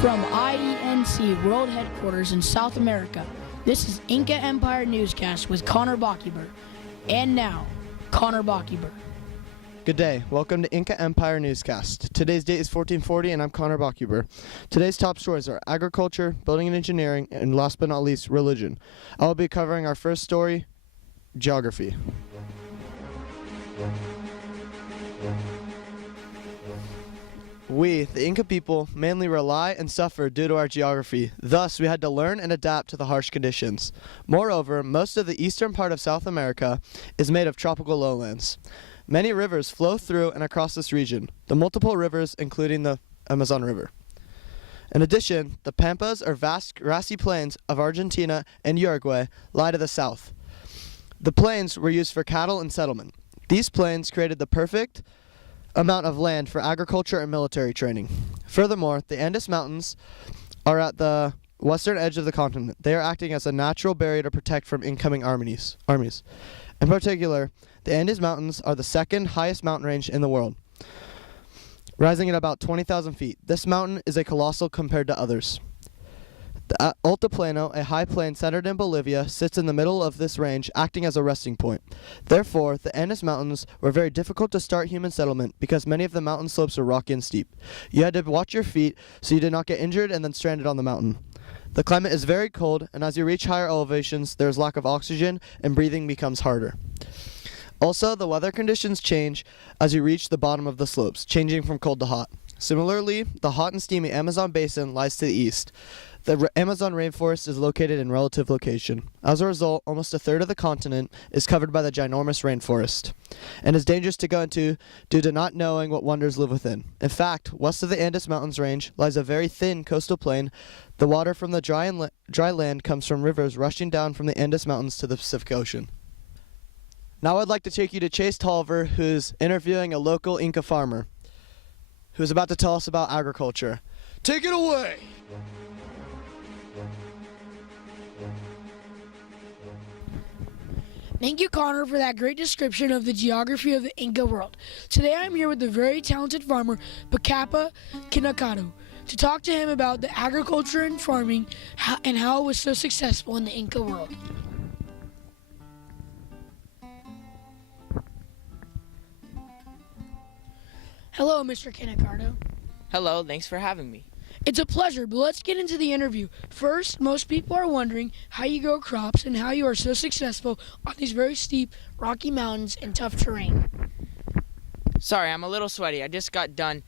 From IENC World Headquarters in South America, this is Inca Empire Newscast with Connor Bockyber. And now, Connor Bockyber. Good day. Welcome to Inca Empire Newscast. Today's date is 1440 and I'm Connor Bockyber. Today's top stories are agriculture, building and engineering, and last but not least, religion. I will be covering our first story, geography. We, the Inca people, mainly rely and suffer due to our geography. Thus, we had to learn and adapt to the harsh conditions. Moreover, most of the eastern part of South America is made of tropical lowlands. Many rivers flow through and across this region, the multiple rivers including the Amazon River. In addition, the pampas or vast grassy plains of Argentina and Uruguay lie to the south. The plains were used for cattle and settlement. These plains created the perfect amount of land for agriculture and military training. Furthermore, the Andes Mountains are at the western edge of the continent. They are acting as a natural barrier to protect from incoming armies. In particular, the Andes Mountains are the second highest mountain range in the world, rising at about 20,000 feet. This mountain is a colossal compared to others. The Altiplano, a high plain centered in Bolivia, sits in the middle of this range, acting as a resting point. Therefore, the Andes Mountains were very difficult to start human settlement because many of the mountain slopes are rocky and steep. You had to watch your feet so you did not get injured and then stranded on the mountain. The climate is very cold, and as you reach higher elevations, there is lack of oxygen and breathing becomes harder. Also, the weather conditions change as you reach the bottom of the slopes, changing from cold to hot. Similarly, the hot and steamy Amazon basin lies to the east. The Amazon rainforest is located in relative location. As a result, almost a third of the continent is covered by the ginormous rainforest, and is dangerous to go into due to not knowing what wonders live within. In fact, west of the Andes Mountains range lies a very thin coastal plain. The water from the dry land comes from rivers rushing down from the Andes Mountains to the Pacific Ocean. Now I'd like to take you to Chase Tolliver, who's interviewing a local Inca farmer, who's about to tell us about agriculture. Take it away! Thank you, Connor, for that great description of the geography of the Inca world. Today I'm here with the very talented farmer, Pacapa Kinacado, to talk to him about the agriculture and farming and how it was so successful in the Inca world. Hello, Mr. Kinacado. Hello, thanks for having me. It's a pleasure, but let's get into the interview. First, most people are wondering how you grow crops and how you are so successful on these very steep, rocky mountains and tough terrain. Sorry, I'm a little sweaty. I just got done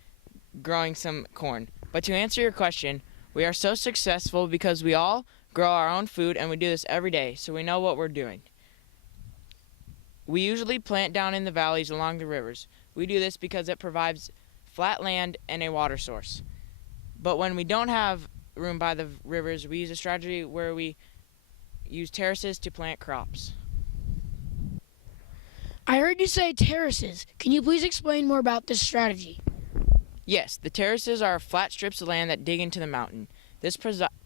growing some corn. But to answer your question, we are so successful because we all grow our own food and we do this every day, so we know what we're doing. We usually plant down in the valleys along the rivers. We do this because it provides flat land and a water source. But when we don't have room by the rivers, we use a strategy where we use terraces to plant crops. I heard you say terraces. Can you please explain more about this strategy? Yes, the terraces are flat strips of land that dig into the mountain. This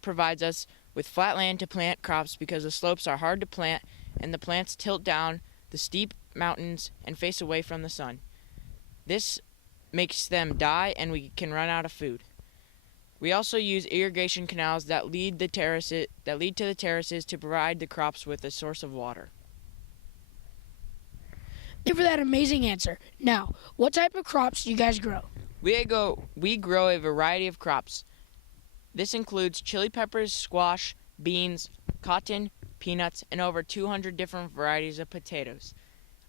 provides us with flat land to plant crops because the slopes are hard to plant and the plants tilt down the steep mountains and face away from the sun. This makes them die and we can run out of food. We also use irrigation canals that lead to the terraces to provide the crops with a source of water. Thank you for that amazing answer. Now, what type of crops do you guys grow? We grow a variety of crops. This includes chili peppers, squash, beans, cotton, peanuts, and over 200 different varieties of potatoes.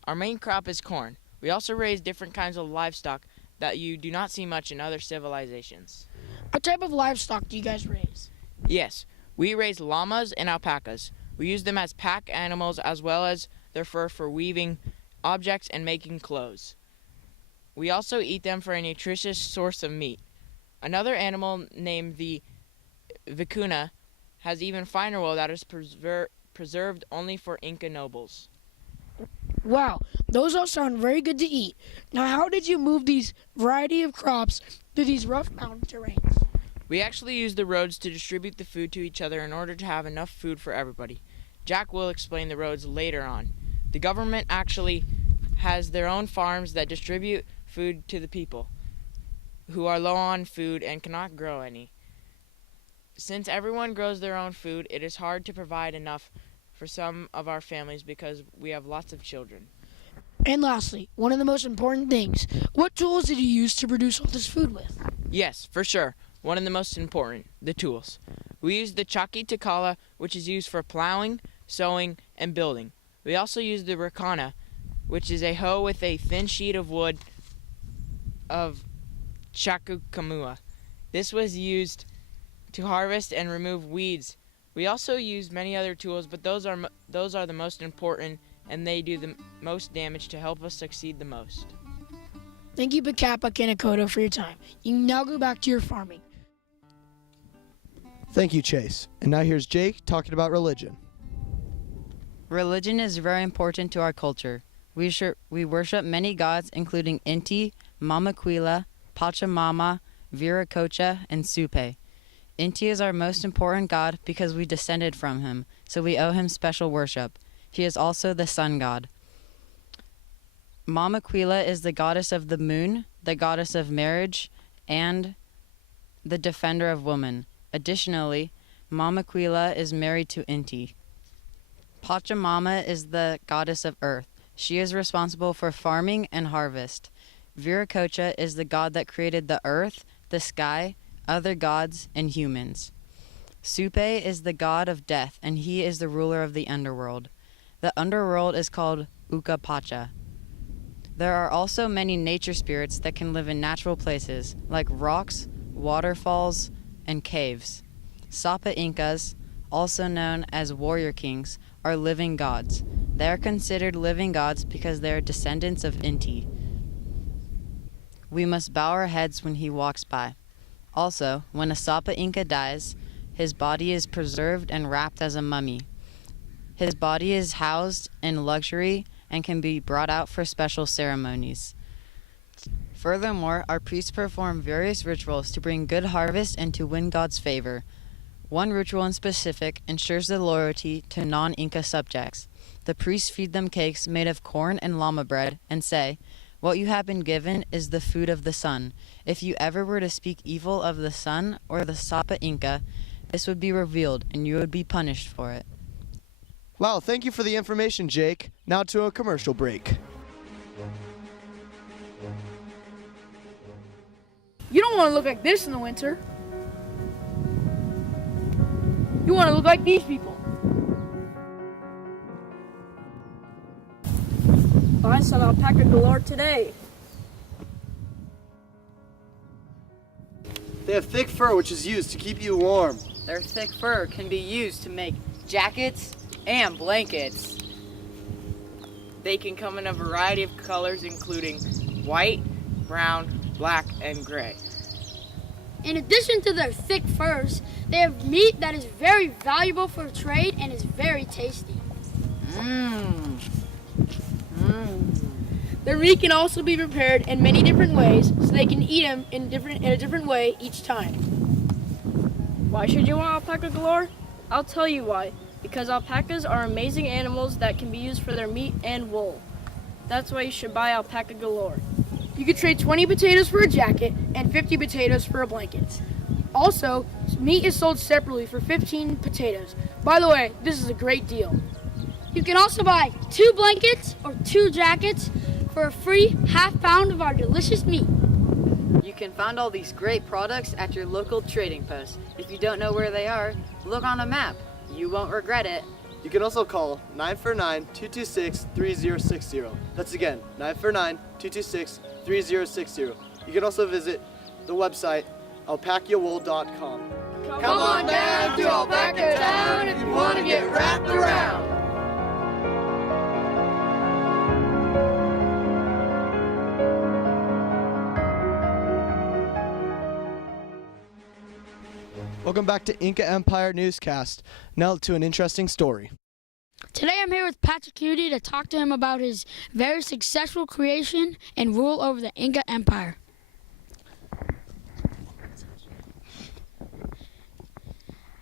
Our main crop is corn. We also raise different kinds of livestock that you do not see much in other civilizations. What type of livestock do you guys raise? Yes, we raise llamas and alpacas. We use them as pack animals as well as their fur for weaving objects and making clothes. We also eat them for a nutritious source of meat. Another animal named the vicuna has even finer wool that is preserved only for Inca nobles. Wow, those all sound very good to eat. Now, how did you move these variety of crops through these rough mountain terrains? We actually use the roads to distribute the food to each other in order to have enough food for everybody. Jack will explain the roads later on. The government actually has their own farms that distribute food to the people who are low on food and cannot grow any. Since everyone grows their own food, it is hard to provide enough for some of our families because we have lots of children. And lastly, one of the most important things, what tools did you use to produce all this food with? Yes, for sure. One of the most important, the tools. We use the chaki takala, which is used for plowing, sowing, and building. We also use the rakana, which is a hoe with a thin sheet of wood of chakukamua. This was used to harvest and remove weeds. We also use many other tools, but those are the most important, and they do the most damage to help us succeed the most. Thank you, Pakapa Kinakoto, for your time. You can now go back to your farming. Thank you, Chase. And now here's Jake talking about religion. Religion is very important to our culture. We worship many gods, including Inti, Mamaquila, Pachamama, Viracocha, and Supe. Inti is our most important god because we descended from him, so we owe him special worship. He is also the sun god. Mamaquila is the goddess of the moon, the goddess of marriage, and the defender of women. Additionally, Mamaquila is married to Inti. Pachamama is the goddess of earth. She is responsible for farming and harvest. Viracocha is the god that created the earth, the sky, other gods, and humans. Supe is the god of death, and he is the ruler of the underworld. The underworld is called Uka Pacha. There are also many nature spirits that can live in natural places, like rocks, waterfalls, and caves. Sapa Incas, also known as warrior kings, are living gods. They are considered living gods because they are descendants of Inti. We must bow our heads when he walks by. Also, when a Sapa Inca dies, his body is preserved and wrapped as a mummy. His body is housed in luxury and can be brought out for special ceremonies. Furthermore, our priests perform various rituals to bring good harvest and to win God's favor. One ritual in specific ensures the loyalty to non-Inca subjects. The priests feed them cakes made of corn and llama bread and say, "What you have been given is the food of the sun. If you ever were to speak evil of the sun or the Sapa Inca, this would be revealed and you would be punished for it." Wow, thank you for the information, Jake. Now to a commercial break. You don't want to look like this in the winter. You want to look like these people. Buy some alpaca galore today. They have thick fur which is used to keep you warm. Their thick fur can be used to make jackets and blankets. They can come in a variety of colors, including white, brown, black, and gray. In addition to their thick furs, they have meat that is very valuable for trade and is very tasty. Their meat can also be prepared in many different ways, so they can eat them in a different way each time. Why should you want alpaca galore? I'll tell you why. Because alpacas are amazing animals that can be used for their meat and wool. That's why you should buy alpaca galore. You could trade 20 potatoes for a jacket and 50 potatoes for a blanket. Also, meat is sold separately for 15 potatoes. By the way, this is a great deal. You can also buy 2 blankets or 2 jackets for a free half-pound of our delicious meat. You can find all these great products at your local trading post. If you don't know where they are, look on a map. You won't regret it. You can also call 949-226-3060. That's again, 949-226-3060. You can also visit the website alpacawool.com. Come on down to Alpaca Town if you want to get wrapped around. Welcome back to Inca Empire Newscast. Now to an interesting story. Today I'm here with Pachacuti to talk to him about his very successful creation and rule over the Inca Empire.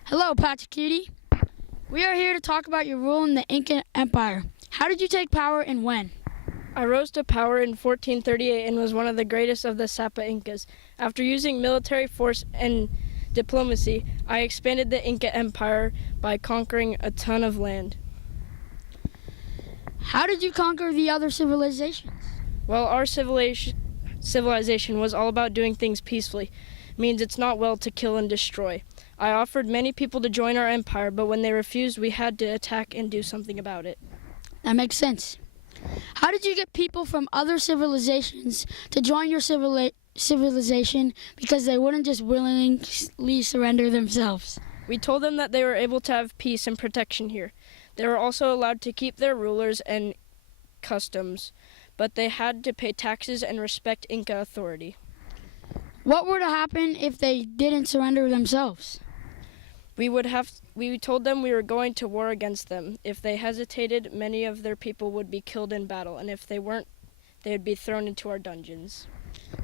Hello, Pachacuti. We are here to talk about your rule in the Inca Empire. How did you take power and when? I rose to power in 1438 and was one of the greatest of the Sapa Incas. After using military force and diplomacy, I expanded the Inca Empire by conquering a ton of land. How did you conquer the other civilizations? Well, our civilization was all about doing things peacefully. Means it's not well to kill and destroy. I offered many people to join our empire, but when they refused, we had to attack and do something about it. That makes sense. How did you get people from other civilizations to join your civilization because they wouldn't just willingly surrender themselves? We told them that they were able to have peace and protection here. They were also allowed to keep their rulers and customs, but they had to pay taxes and respect Inca authority. What were to happen if they didn't surrender themselves? We told them we were going to war against them. If they hesitated, many of their people would be killed in battle, and if they weren't, they would be thrown into our dungeons.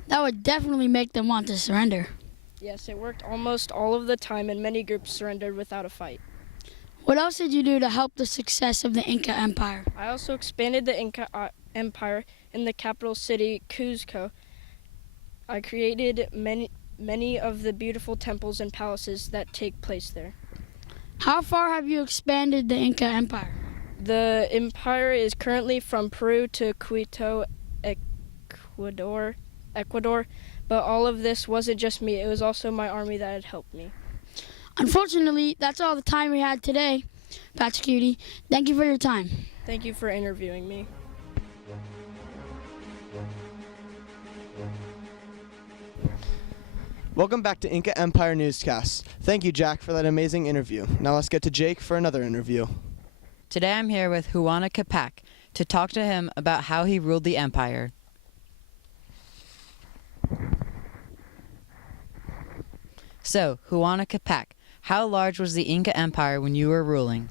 That would definitely make them want to surrender. Yes, it worked almost all of the time, and many groups surrendered without a fight. What else did you do to help the success of the Inca Empire? I also expanded the Inca Empire in the capital city, Cuzco. I created many of the beautiful temples and palaces that take place there. How far have you expanded the Inca Empire? The empire is currently from Peru to Quito, Ecuador, but all of this wasn't just me, it was also my army that had helped me. Unfortunately, that's all the time we had today, Pachacuti. Thank you for your time. Thank you for interviewing me. Welcome back to Inca Empire Newscast. Thank you, Jack, for that amazing interview. Now let's get to Jake for another interview. Today I'm here with Huana Capac to talk to him about how he ruled the empire. So, Huana Capac, how large was the Inca Empire when you were ruling?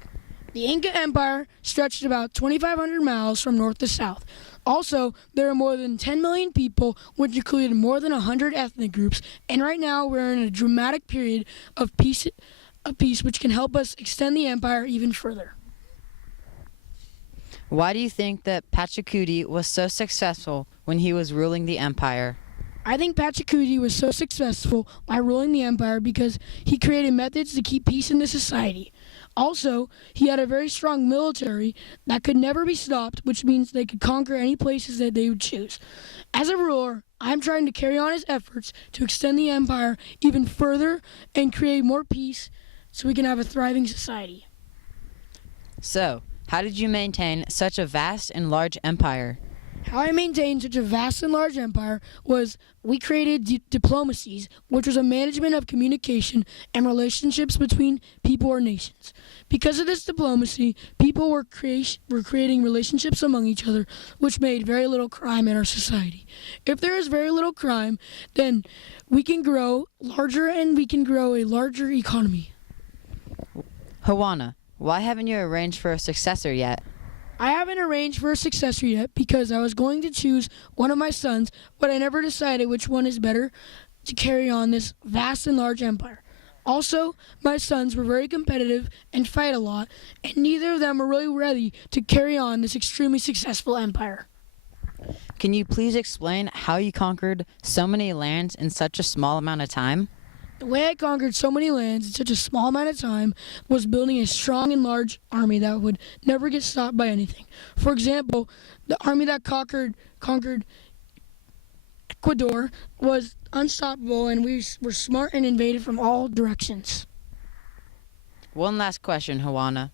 The Inca Empire stretched about 2,500 miles from north to south. Also, there are more than 10 million people, which included more than 100 ethnic groups. And right now, we're in a dramatic period of peace, which can help us extend the empire even further. Why do you think that Pachacuti was so successful when he was ruling the empire? I think Pachacuti was so successful by ruling the empire because he created methods to keep peace in the society. Also, he had a very strong military that could never be stopped, which means they could conquer any places that they would choose. As a ruler, I'm trying to carry on his efforts to extend the empire even further and create more peace so we can have a thriving society. So, how did you maintain such a vast and large empire? How I maintained such a vast and large empire was we created diplomacies, which was a management of communication and relationships between people or nations. Because of this diplomacy, people were creating relationships among each other, which made very little crime in our society. If there is very little crime, then we can grow larger and we can grow a larger economy. Huana, why haven't you arranged for a successor yet? I haven't arranged for a successor yet because I was going to choose one of my sons, but I never decided which one is better to carry on this vast and large empire. Also, my sons were very competitive and fight a lot, and neither of them are really ready to carry on this extremely successful empire. Can you please explain how you conquered so many lands in such a small amount of time? The way I conquered so many lands in such a small amount of time was building a strong and large army that would never get stopped by anything. For example, the army that conquered Ecuador was unstoppable, and we were smart and invaded from all directions. One last question, Huana.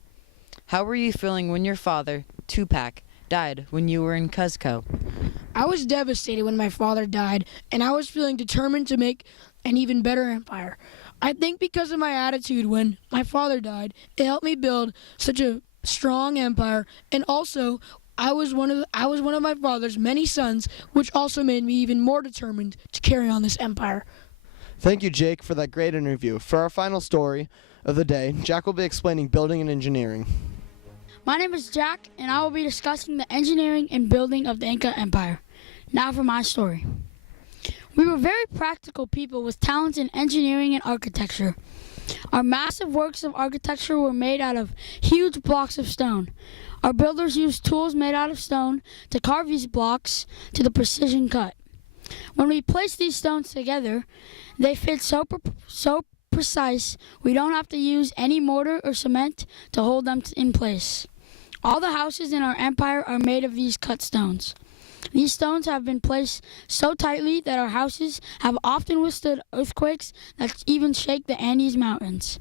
How were you feeling when your father, Tupac, died when you were in Cuzco? I was devastated when my father died, and I was feeling determined to make an even better empire. I think because of my attitude when my father died, it helped me build such a strong empire, and also I was one of my father's many sons, which also made me even more determined to carry on this empire. Thank you, Jake, for that great interview. For our final story of the day, Jack will be explaining building and engineering. My name is Jack, and I will be discussing the engineering and building of the Inca Empire. Now for my story. We were very practical people with talents in engineering and architecture. Our massive works of architecture were made out of huge blocks of stone. Our builders used tools made out of stone to carve these blocks to the precision cut. When we placed these stones together, they fit so precise, we don't have to use any mortar or cement to hold them in place. All the houses in our empire are made of these cut stones. These stones have been placed so tightly that our houses have often withstood earthquakes that even shake the Andes Mountains.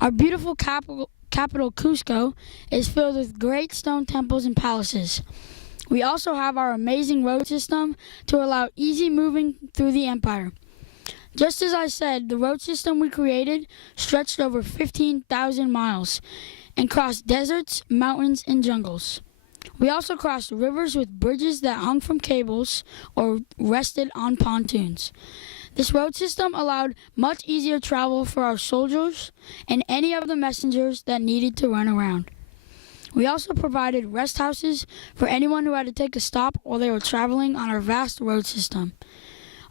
Our beautiful capital Cusco is filled with great stone temples and palaces. We also have our amazing road system to allow easy moving through the empire. Just as I said, the road system we created stretched over 15,000 miles and crossed deserts, mountains, and jungles. We also crossed rivers with bridges that hung from cables or rested on pontoons. This road system allowed much easier travel for our soldiers and any of the messengers that needed to run around. We also provided rest houses for anyone who had to take a stop while they were traveling on our vast road system.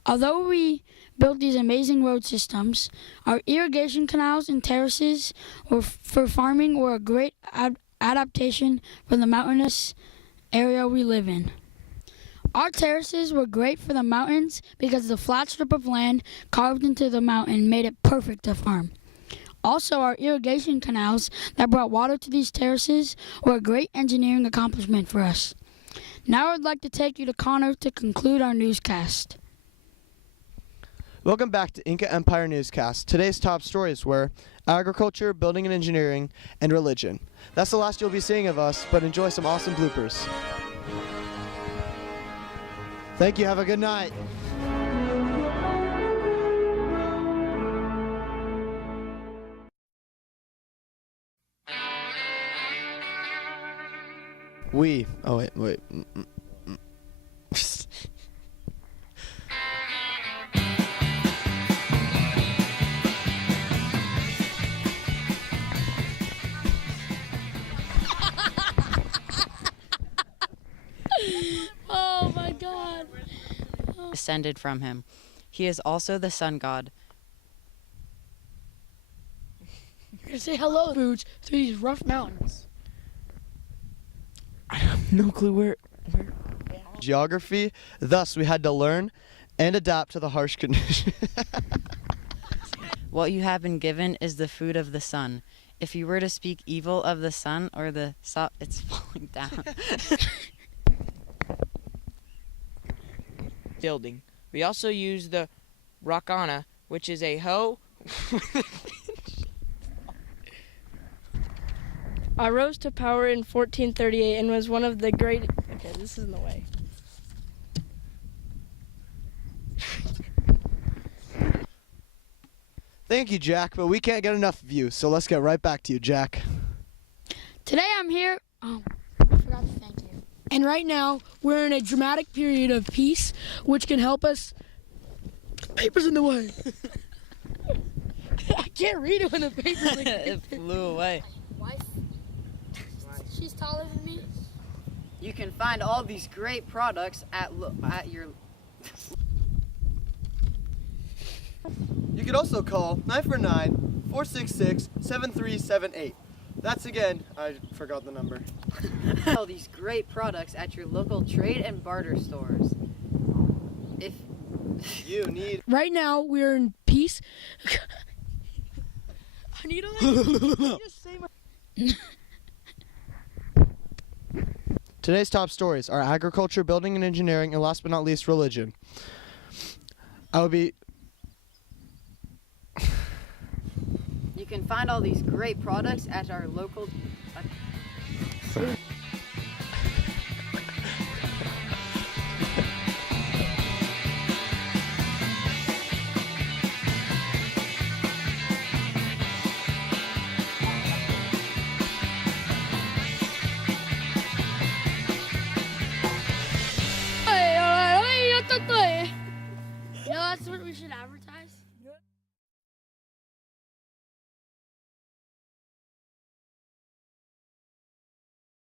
Although we built these amazing road systems, our irrigation canals and terraces for farming were a great adaptation for the mountainous area we live in. Our terraces were great for the mountains because the flat strip of land carved into the mountain made it perfect to farm. Also, our irrigation canals that brought water to these terraces were a great engineering accomplishment for us. Now I'd like to take you to Connor to conclude our newscast. Welcome back to Inca Empire Newscast. Today's top stories were agriculture, building and engineering, and religion. That's the last you'll be seeing of us, but enjoy some awesome bloopers. Thank you. Have a good night. Oh, wait. Oh my God. Descended from him. He is also the sun god. You're gonna say hello, foods, through these rough mountains. I have no clue where. Geography. Thus, we had to learn and adapt to the harsh conditions. What you have been given is the food of the sun. If you were to speak evil of the sun or the sun, it's falling down. Building. We also use the racana, which is a hoe. I rose to power in 1438 and was one of the great. Okay, this is in the way. Thank you, Jack, but we can't get enough of you, so let's get right back to you, Jack. Today I'm here. Oh, I forgot to thank you. And right now, we're in a dramatic period of peace, which can help us. Paper's in the way. I can't read it when the paper's like. It flew away. Wife? She's taller than me. You can find all these great products at your. You could also call 949-466-7378. That's again, I forgot the number. All these great products at your local trade and barter stores. If You need. Right now, we're in peace. I need to say my. Today's top stories are agriculture, building and engineering, and last but not least, religion. I will be. you can find all these great products at our local